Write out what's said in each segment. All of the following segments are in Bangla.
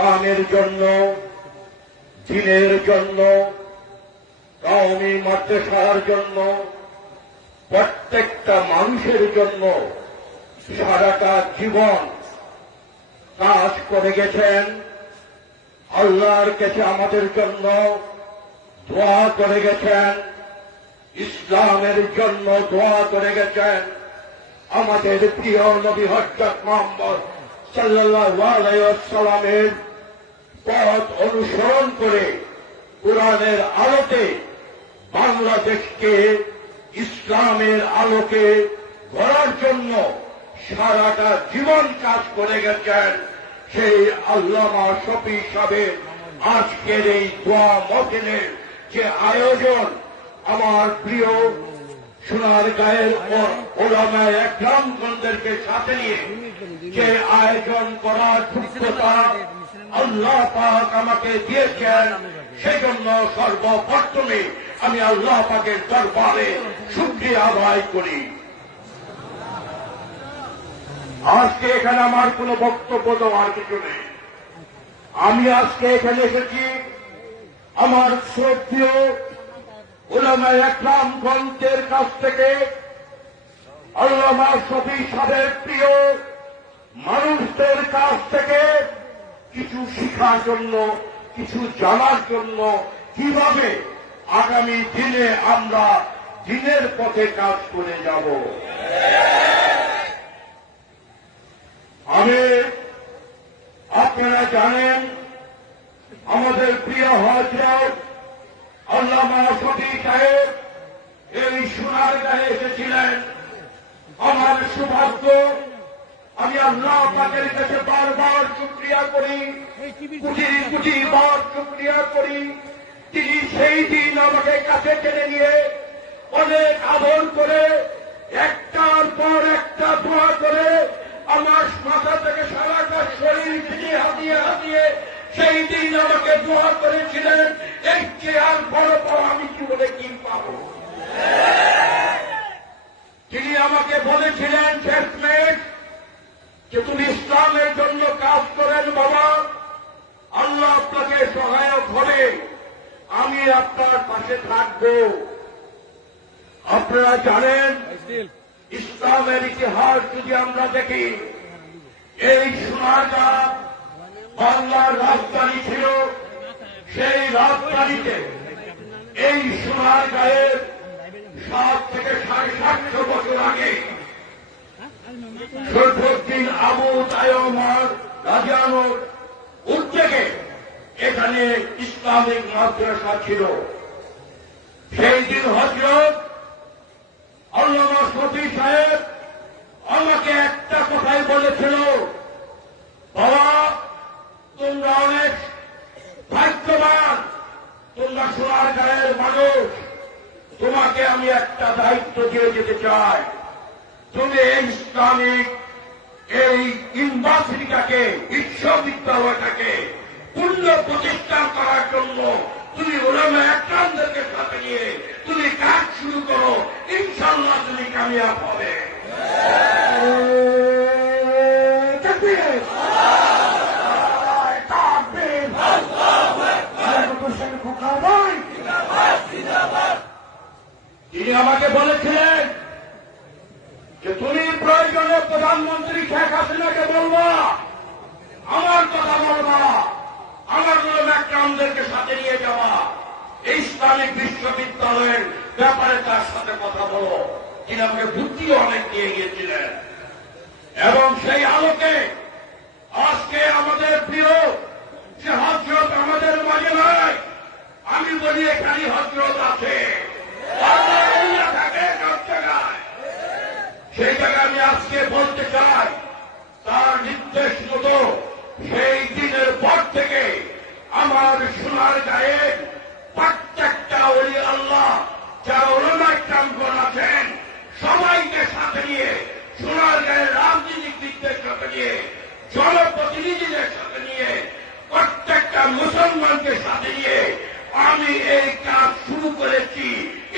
ইসলামের জন্য, দ্বীনের জন্য, কওমি মাদ্রাসার জন্য, প্রত্যেকটা মানুষের জন্য সারাটা জীবন কাজ করে গেছেন। আল্লাহর কাছে আমাদের জন্য দোয়া করে গেছেন, ইসলামের জন্য দোয়া করে গেছেন। আমাদের প্রিয় নবী হযরত মুহাম্মদ সাল্লাল্লাহু আলাইহি ওয়াসাল্লামের পথ অনুসরণ করে কুরআনের আলোতে বাংলাদেশকে ইসলামের আলোকে গড়ার জন্য সারাটা জীবন কাজ করে গেছেন। সেই আল্লামা শফি সাহেবের আজকের এই দোয়া মহফিলের যে আয়োজন, আমার প্রিয় সোনারগাঁয়ের ওলামায়ে একরামগণদেরকে সাথে নিয়ে যে আয়োজন করার যোগ্যতা আল্লাহ পাক আমাকে দিয়েছেন, সেজন্য সর্বপ্রথমে আমি আল্লাহ পাকের দরবারে শুকরিয়া আদায় করি। আজকে এখানে আমার কোনো বক্তব্য দেওয়ার কিছু নেই। আমি আজকে এখানে এসেছি আমার শ্রদ্ধেয় উলামায়ে একরামগণের কাছ থেকে আল্লামা শফি সাহেবের প্রিয় মানুষদের কাছ থেকে কিছু শিখার জন্য, কিছু জানার জন্য, কিভাবে আগামী দিনে আমরা দ্বীনের পথে কাজ করে যাব। আপনারা জানেন আমাদের প্রিয় হযরত আল্লামা শফি সাহেব এই সোনারগাঁয়ে এসেছিলেন। আমার সৌভাগ্য, আমি আল্লাহ পাকের কাছে বারবার শুকরিয়া করি, কোটি বার শুকরিয়া করি। তিনি সেই দিন আমাকে কাছে টেনে নিয়ে অনেক আদর করে একটার পর একটা দোয়া করে আমার মাথা থেকে সারাটা শরীর থেকে হাতিয়ে সেই দিন আমাকে দোয়া করেছিলেন। এই চেয়ার বড় বড় আমি জীবনে কি পাব। তিনি আমাকে বলেছিলেন শেষমেশ যে তুমি ইসলামের জন্য কাজ করেন বাবা, আল্লাহ আপনাকে সহায়ক হবে, আমি আপনার পাশে থাকব। আপনারা জানেন ইসলামের ইতিহাস যদি আমরা দেখি, এই সোনারগাঁ বাংলার রাজধানী ছিল। সেই রাজধানীতে এই সোনারগাঁয়ের 7 থেকে 750 বছর আগে শরীফুদ্দিন আবু তায়মার রাজিয়ানোর উদ্যোগে এখানে ইসলামিক মাদ্রাসা ছিল। সেই দিন হযরত আল্লামা শফি সাহেব আমাকে একটা কথাই বলেছিল, বাবা তোমরা অনেক ভাগ্যবান, তোমরা সোনারগাঁয়ের মানুষ, তোমাকে আমি একটা দায়িত্ব দিয়ে যেতে চাই। তুমি এই ইসলামিক এই ইউনিভার্সিটিটাকে, বিশ্ববিদ্যালয়টাকে পূর্ণ প্রতিষ্ঠা করার জন্য তুমি উলামায়ে একরামদেরকে সাথে নিয়ে তুমি কাজ শুরু করো, ইনশাআল্লাহ তুমি কামিয়াব হবে। তিনি আমাকে বলেছিলেন যে তুমি প্রয়োজনে প্রধানমন্ত্রী শেখ হাসিনাকে বলবা, আমার কথা বলবা, আমার উলামায়ে একরামদেরকে সাথে নিয়ে যাওয়া, এই ইসলামিক বিশ্ববিদ্যালয়ের ব্যাপারে তার সাথে কথা বলো। তিনি আমাকে বুদ্ধিও অনেক দিয়ে গিয়েছিলেন। এবং সেই আলোকে আজকে আমাদের প্রিয় যে হযরত আমাদের মাঝে নাই, আমি বলি এখানে হযরত আছে, থাকে সব জায়গায়। সেই জায়গায় আমি আজকে বলতে চাই, তার নির্দেশ মতো সেই দিনের পর থেকে আমার সোনারগাঁয়ে প্রত্যেকটা ওলি আল্লাহ যারা উলামায়ে একরামগণ আছেন, সবাইকে সাথে নিয়ে, সোনারগাঁয়ের রাজনীতিবিদদের সাথে নিয়ে, জনপ্রতিনিধিদের সাথে নিয়ে, প্রত্যেকটা মুসলমানকে সাথে নিয়ে আমি এই কাজ শুরু করেছি।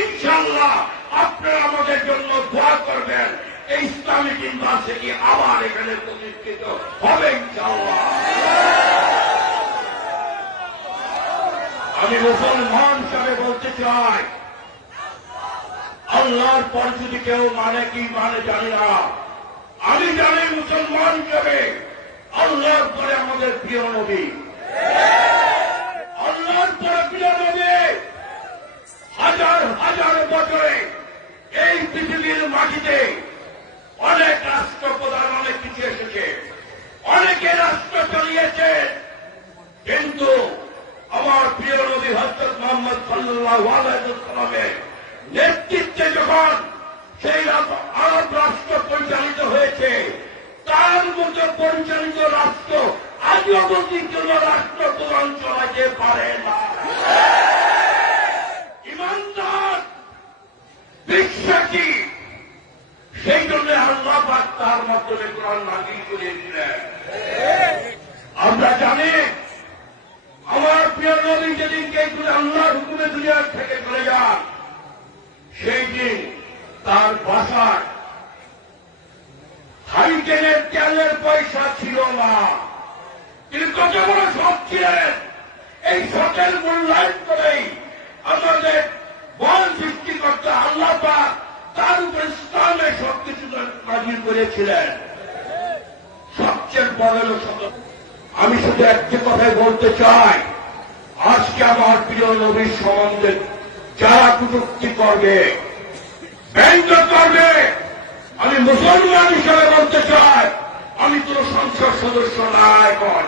ইনশাআল্লাহ আপনারা আমাদের জন্য দোয়া করবেন, এই ইসলামিক ইউনিভার্সিটি আবার এখানে প্রতিষ্ঠিত হবে ইনশাআল্লাহ। মুসলমান হিসাবে বলতে চাই, আল্লাহর পর যদি কেউ মানে কি মানে জানি না, আমি জানি মুসলমান হিসাবে আল্লাহর পরে আমাদের প্রিয় নবী, আল্লাহর পরে প্রিয় নবী হাজার হাজার বছরে এই পৃথিবীর মাটিতে অনেক রাষ্ট্রপ্রধান অনেক কিছু এসেছে, অনেকে রাষ্ট্র চালিয়েছে, কিন্তু আমার প্রিয় নবী হযরত মুহাম্মদ সাল্লাল্লাহু আলাইহি ওয়াসাল্লামের নেতৃত্বে যখন সেই আরব রাষ্ট্র পরিচালিত হয়েছে, তার মতো পরিচালিত রাষ্ট্র আজও অবধি কোন রাষ্ট্র প্রধান চালাতে পারে না। ইমানদার বিশ্বাসী, সেই জন্য আল্লাহ পাক তার মাধ্যমে কোরআন নাযিল করেছিলেন। আমরা জানি আমার প্রিয় নবী যেদিনকে আল্লাহর হুকুমে দুনিয়া থেকে চলে যান, সেই দিন তার বাসায় হাইটেনের তেলের পয়সা ছিল না। তিনি কত বড় সৎ ছিলেন, এই সতের মূল্যায়ন করেই আমাদের বল সৃষ্টিকর্তা আল্লাহ পাক তার উপর ইসলামের সবকিছু নাযিল করেছিলেন। সবচেয়ে বড় হল সত। আমি শুধু একটি কথাই বলতে চাই, আজকে আমার প্রিয় নবীর সম্বন্ধে যারা কটূক্তি করবে, ব্যঙ্গ করবে, আমি মুসলমান হিসেবে বলতে চাই, আমি কোন সংসদ সদস্য না। এখন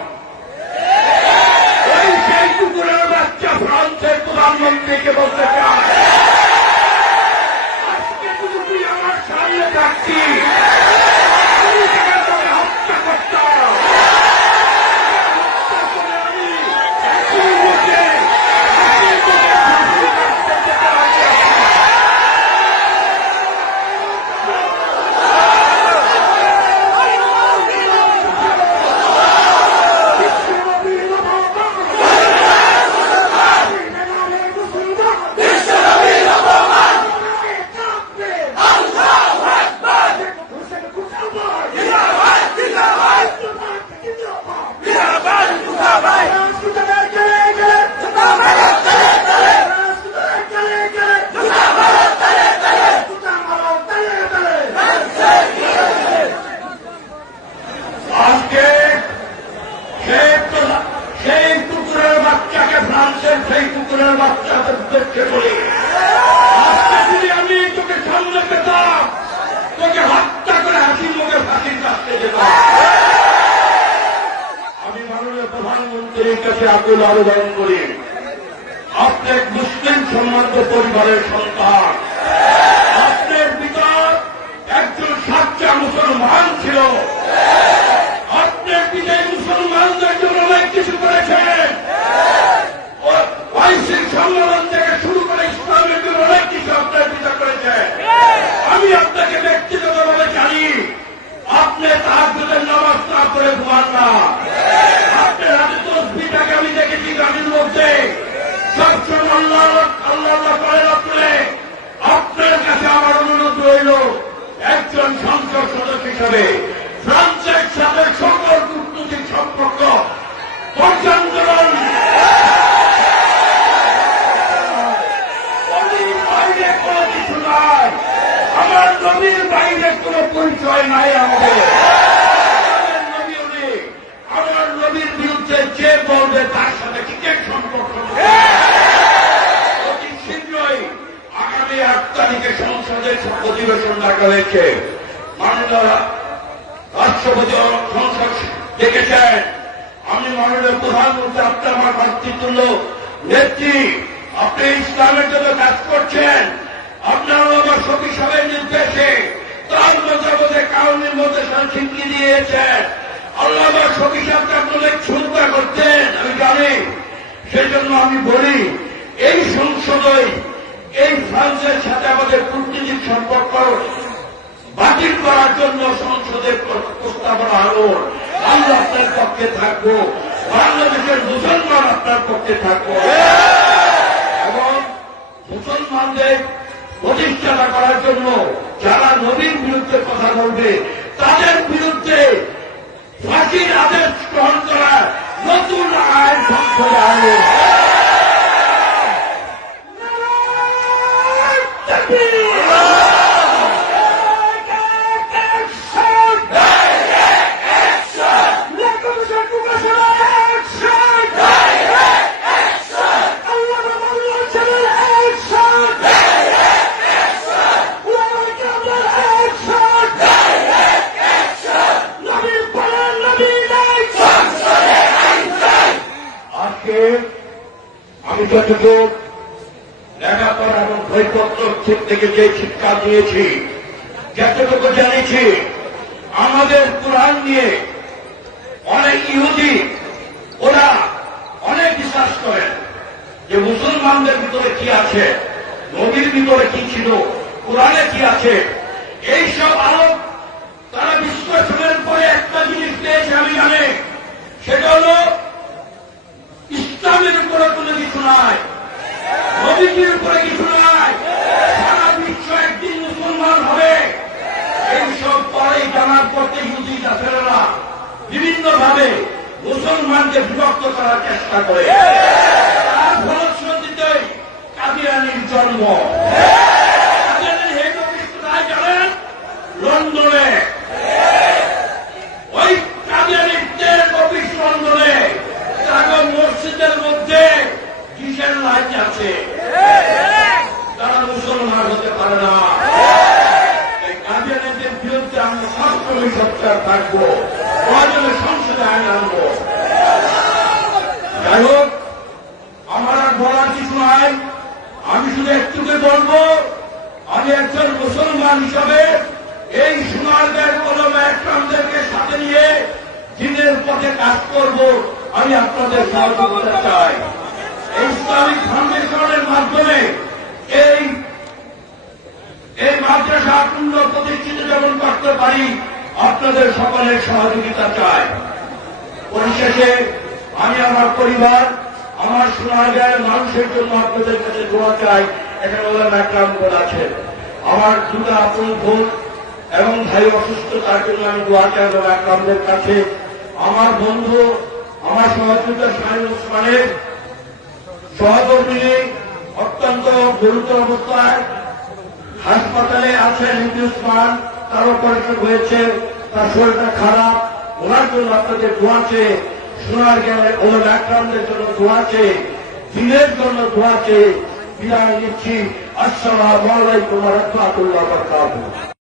ওই সেই কুকুরের বাচ্চা ফ্রান্সের প্রধানমন্ত্রীকে বলতে চাই, আজকে যদি তুই আমার সামনে থাকতি, আমি তোকে হত্যা করতাম। সেই কুকুরের বাচ্চাদেরকে বলি, আজকে যদি আমি তোকে সামনে পেতাম, তোকে হত্যা করে হাসির মুখে ফাঁসির কাছে যেতাম। আমি মাননীয় প্রধানমন্ত্রীর কাছে আকুল আবেদন করি, আপনি এক মুসলিম সম্মানিত পরিবারের সন্তান, আপনার পিতা একজন সাচ্চা মুসলমান ছিল, আপনার পিতা মুসলমানদের জন্য অনেক কিছু করেছেন, ঐশিক সম্মেলন থেকে শুরু করে ইসলামের জন্য অনেক কিছু আপনার পিতা করেছে। আমি আপনাকে ব্যক্তিগতভাবে জানি, আপনি তাহাজ্জুদের নামাজ না করে ঘুমান না, আপনার হাতে তসবিহটাকে আমি দেখেছি গাড়ির মধ্যে সবসময় আল্লাহ আল্লাহ করে রাখলে। আপনার কাছে আমার অনুরোধ রইল, একজন সংসদ সদস্য হিসাবে ফ্রান্সের সাথে সকল কূটনৈতিক সম্পর্ক পর্যান্তরণ কোন কিছু নাই, আমার নবীর বাইরে কোন পরিচয় নাই। আমাদের নবী নেই, আমার নবীর বিরুদ্ধে যে বলবে তার সাথে কিসের সম্পর্ক? অতি শীঘ্রই আগামী 8 তারিখে সংসদের অধিবেশন ডাকা হয়েছে। মাননীয় রাষ্ট্রপতি সংসদ ডেকেছেন। আমি মাননীয় প্রধানমন্ত্রী, আপনি আমার মাতৃতুল্য নেত্রী, আপনি ইসলামের জন্য কাজ করছেন, আপনারা আমার সখী সবের নির্দেশে তার মধ্যে কারণের মধ্যে স্বীকৃতি দিয়েছেন। আল্লাহ আমার সখী সাহেবকে আপনাদের চিন্তা করতেন, আমি জানি। সেই জন্য আমি বলি, এই সংসদে এই ফ্রান্সের সাথে আমাদের কূটনীতিক সম্পর্ক বাতিল করার জন্য সংসদের প্রস্তাবনা আনো, আমরা আপনার পক্ষে থাকবো, বাংলাদেশের মুসলমান আপনার পক্ষে থাকবো, এবং মুসলমানদের প্রতিষ্ঠাতা করার জন্য যারা নবীর বিরুদ্ধে কথা বলবে তাদের বিরুদ্ধে ফাঁসির আদেশ গ্রহণ করার নতুন আইন সংসদে আনবে। আমি যতটুকু লেখাপড়া এবং বইপত্র থেকে যে শিক্ষা দিয়েছি, যতটুকু জানিয়েছি, আমাদের কোরআন নিয়ে অনেক ইহুদি ওরা অনেক বিশ্বাস করেন যে মুসলমানদের ভিতরে কি আছে, নবীর ভিতরে কি ছিল, কোরআনে কি আছে, এইসব আলোক তারা বিশ্লেষণের পরে একটা জিনিস পেয়েছে আমি জানি, সেটা হল ইসলামের উপরে কোনো কিছু নাই, নবীজির উপরে কিছু নাই, সারা বিশ্ব একদিন মুসলমান হবে। এইসব পরে জানার পথে ইহুদি কাফেররা বিভিন্ন ভাবে মুসলমানকে বিভক্ত করার চেষ্টা করে। তার ফলশ্রুতিতে কাদিয়ানির জন্ম। কাদিয়ানির হেড অফিস কোথায় জানেন? লন্ডনে। ওই কাদিয়ানির হেড অফিস লন্ডনে। তাদের মসজিদের মধ্যে কিসের লাইট আছে? তারা মুসলমান হতে পারে না। এই কাদিয়ানিদের বিরুদ্ধে আমি সবসময় সচ্চার থাকবো, প্রয়োজনে সংসদে আইন আনবো। যাই হোক, আমার আর বলার কিছু নাই, আমি শুধু একটুকে বলবো, আমি একজন মুসলমান হিসাবে এই সোনারগাঁয়ের ওলামা একরামদেরকে সাথে নিয়ে দিনের পথে কাজ করব। আমি আপনাদের সহযোগিতা চাই। এই ইসলামিক ফাউন্ডেশনের মাধ্যমে এই মাদ্রাসা পূর্ণ প্রতিষ্ঠিত যেমন করতে পারি, আপনাদের সকলের সহযোগিতা চাই। পরিশেষে আমি আমার পরিবার, আমার সোনারগাঁয়ের মানুষের জন্য আপনাদের কাছে দোয়া চাই। এখানে ওলামা একরামগণ আছেন, আমার দুটো আপন বোন এবং ভাই অসুস্থ, তার জন্য আমি দোয়া চাই ওলামা একরামদের কাছে। আমার বন্ধু, আমার সহযোগিতা শাহিন ওসমানের সহকর্মী অত্যন্ত গুরুতর অবস্থায় হাসপাতালে আছেন হিন্দু ওসমান, তার অপারেশন হয়েছে, তার শরীরটা খারাপ, ওনার জন্য আপনাদের দোয়া চেয়ে, সোনারগাঁয়ের ওলামা একরামদের জন্য দোয়া চেয়ে, দিনের জন্য দোয়া চেয়ে বিদায় নিচ্ছি। আসসালামু আলাইকুম ওয়া রাহমাতুল্লাহি ওয়া বারাকাতুহু।